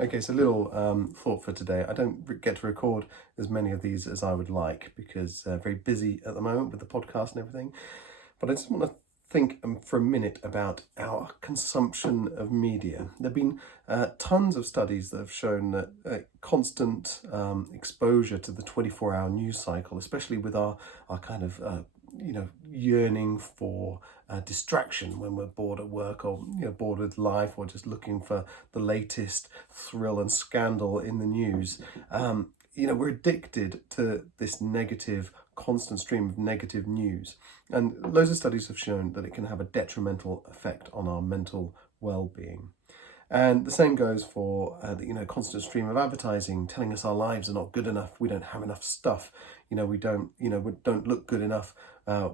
Okay, so a little thought for today. I don't get to record as many of these as I would like because very busy at the moment with the podcast and everything. But I just want to think for a minute about our consumption of media. There have been tons of studies that have shown that constant exposure to the 24-hour news cycle, especially with our kind of yearning for distraction when we're bored at work or bored with life or just looking for the latest thrill and scandal in the news. We're addicted to this constant stream of negative news, and loads of studies have shown that it can have a detrimental effect on our mental well-being. And the same goes for the constant stream of advertising telling us our lives are not good enough, we don't have enough stuff, we don't look good enough,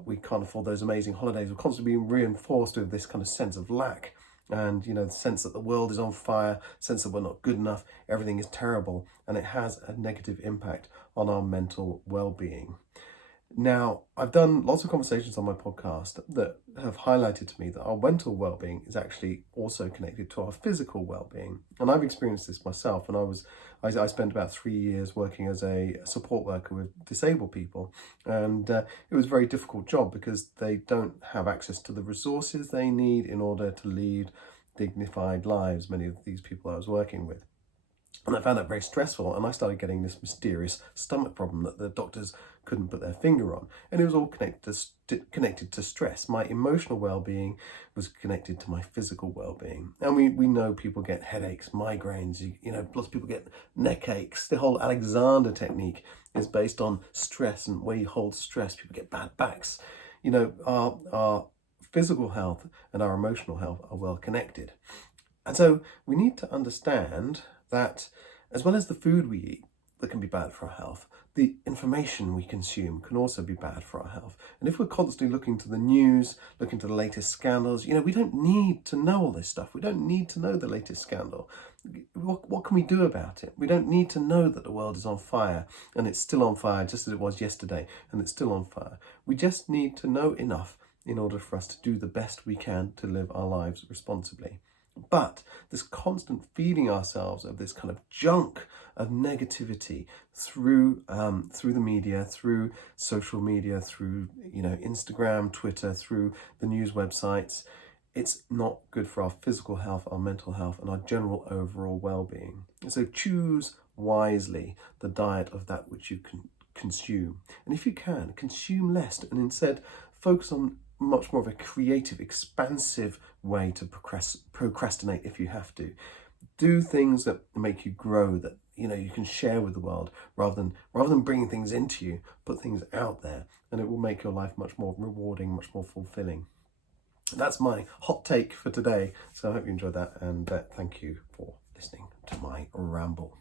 we can't afford those amazing holidays. We're constantly being reinforced with this kind of sense of lack, and the sense that the world is on fire, sense that we're not good enough, everything is terrible, and it has a negative impact on our mental well-being. Now, I've done lots of conversations on my podcast that have highlighted to me that our mental well-being is actually also connected to our physical well-being. And I've experienced this myself. And I spent about 3 years working as a support worker with disabled people. And it was a very difficult job because they don't have access to the resources they need in order to lead dignified lives, many of these people I was working with. And I found that very stressful, and I started getting this mysterious stomach problem that the doctors couldn't put their finger on. And it was all connected to stress. My emotional well-being was connected to my physical well-being. And we know people get headaches, migraines, lots of people get neck aches. The whole Alexander technique is based on stress, and where you hold stress, people get bad backs. Our physical health and our emotional health are well connected. And so we need to understand that as well as the food we eat that can be bad for our health, the information we consume can also be bad for our health. And if we're constantly looking to the news, looking to the latest scandals, we don't need to know all this stuff. We don't need to know the latest scandal. What can we do about it? We don't need to know that the world is on fire, and it's still on fire just as it was yesterday, and it's still on fire. We just need to know enough in order for us to do the best we can to live our lives responsibly. But this constant feeding ourselves of this kind of junk of negativity through the media, through social media, through Instagram, Twitter, through the news websites, it's not good for our physical health, our mental health, and our general overall well-being. So choose wisely the diet of that which you can consume, and if you can, consume less, and instead focus on much more of a creative, expansive way to procrastinate if you have to. Do things that make you grow, that you can share with the world, rather than bringing things into you. Put things out there, and it will make your life much more rewarding, much more fulfilling. That's my hot take for today. So I hope you enjoyed that, and thank you for listening to my ramble.